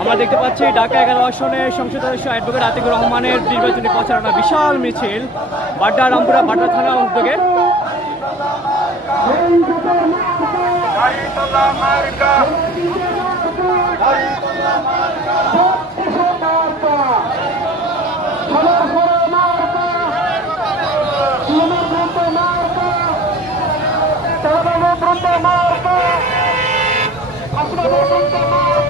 আমরা দেখতে পাচ্ছি ঢাকা 11 আসনের সংসদ সদস্য অ্যাডভোকেট আতিকুর রহমানের নির্বাচনী প্রচারণা বিশাল মিছিল বাড্ডা রামপুরা বাড্ডা থানা উদ্যোগে।